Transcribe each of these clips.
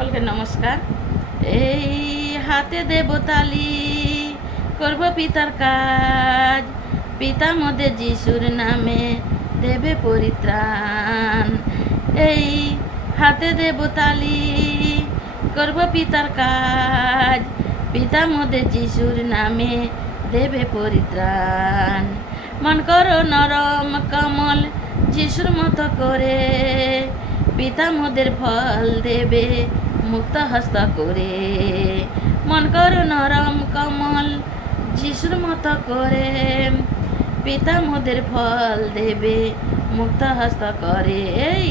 সকলকে নমস্কার। এই হাতে দেব তালি, করব পিতার কাজ, পিতা মদে যিশুর নামে দেবে পরিত্রাণ। এই হাতে দেব তালি, করব পিতার কাজ, পিতা মদে যিশুর নামে দেবে পরিত্রাণ। মন করো নরম কমল যিশুর মতো করে, পিতা মোদের ফল দেবে মুক্ত হস্ত করে। মন করো নরম কমল যিশুর মতো করে, পিতা মোদের ফল দেবে মুক্ত হস্ত করে। এই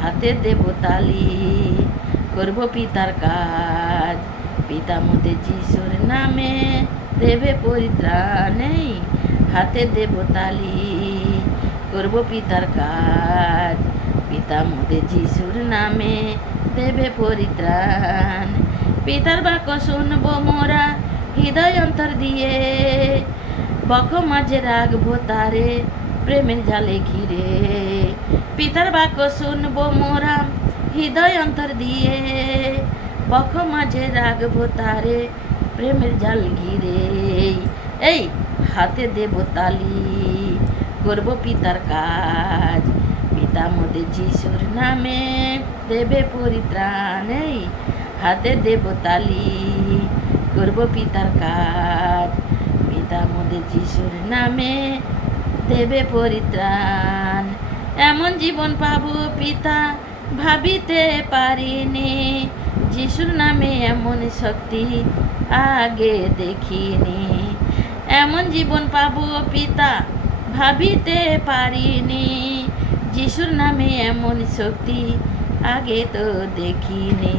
হাতে দেব তালি, করব পিতার কাজ, পিতা মোদের যিশুর নামে দেবে পরিত্রাণ। এই হাতে দেব তালি, করব পিতার কাজ, পিতা মোদের যিশুর নামে দেবে পরিত্রাণ। পিতার বাক্য শুনবো মোরা হৃদয় অন্তর দিয়ে, বক্ষ মাঝে রাখবো তারে প্রেমের জালে ঘিরে। পিতার বাক্য শুনবো মোরা হৃদয় অন্তর দিয়ে, বক্ষ মাঝে রাখবো তারে প্রেমের জাল ঘিরে। এই হাতে দেব তালি, করব পিতার কাজ, পিতা মোদের যিশুর নামে দেবে পরিত্রাণ। এই হাতে দেব তালি, করব পিতার কাজ, পিতা মোদের যিশুর নামে দেবে পরিত্রাণ। এমন জীবন পাবো পিতা ভাবিতে পারিনি, যিশুর নামে এমন শক্তি আগে দেখিনি। এমন জীবন পাবো পিতা ভাবিতে পারিনি, যিশুর নামে এমন শক্তি আগে তো দেখিনি।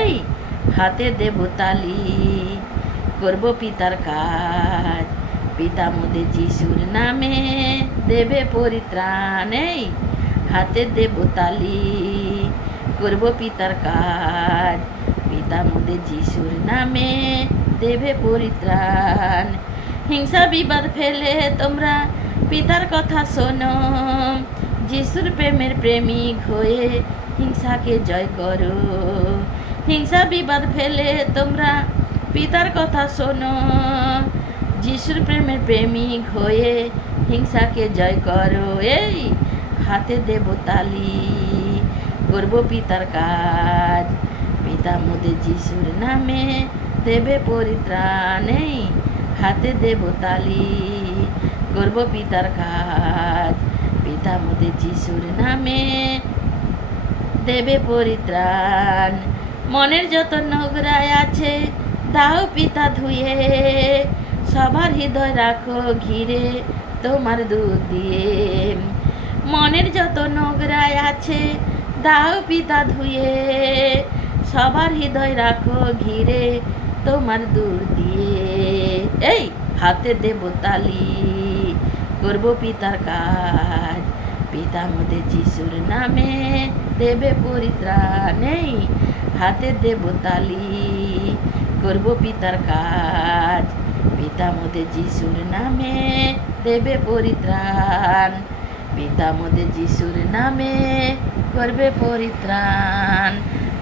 এই হাতে দেব তালি, করব পিতার কাজ, পিতা মোদের যিশুর নামে দেবে পরিত্রাণ। এই হাতে দেব তালি, করব পিতার কাজ, পিতা মোদের যিশুর নামে দেবে পরিত্রাণ। হিংসা বিবাদ ফেলে তোমরা পিতার কথা শোনো, যিশুর প্রেমের প্রেমিক হয়ে হিংসাকে জয় করো। হিংসা বিবাদ ফেলে তোমরা পিতার কথা শোনো, যিশুর প্রেমের প্রেমিক হয়ে হিংসাকে জয় করো। এই হাতে দেব তালি, করব পিতার কাজ, পিতা মোদের যিশুর নামে দেবে পরিত্রাণ। এই হাতে দেব তালি, করব পিতার কাজ, পিতা মোদের যিশুর নামে দেবে পরিত্রাণ। মনের যত নোংরায় আছে দাও পিতা ধুয়ে, সবার হৃদয় রাখো ঘিরে তোমার দুধ দিয়ে। মনের যত নোংরায় আছে দাও পিতা ধুয়ে, সবার হৃদয় রাখো ঘিরে তোমার দুধ দিয়ে। এই হাতে দেব তালি, করব পিতার কাজ, পিতা মোদের যিশুর নামে দেবে পরিত্রাণ। এই হাতে দেব তালি, করব পিতার কাজ, পিতা মোদের যিশুর নামে দেবে পরিত্রাণ। পিতা মোদের যিশুর নামে করবে পরিত্রাণ,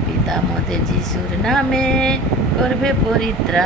পিতা মোদের যিশুর নামে করবে পরিত্রাণ।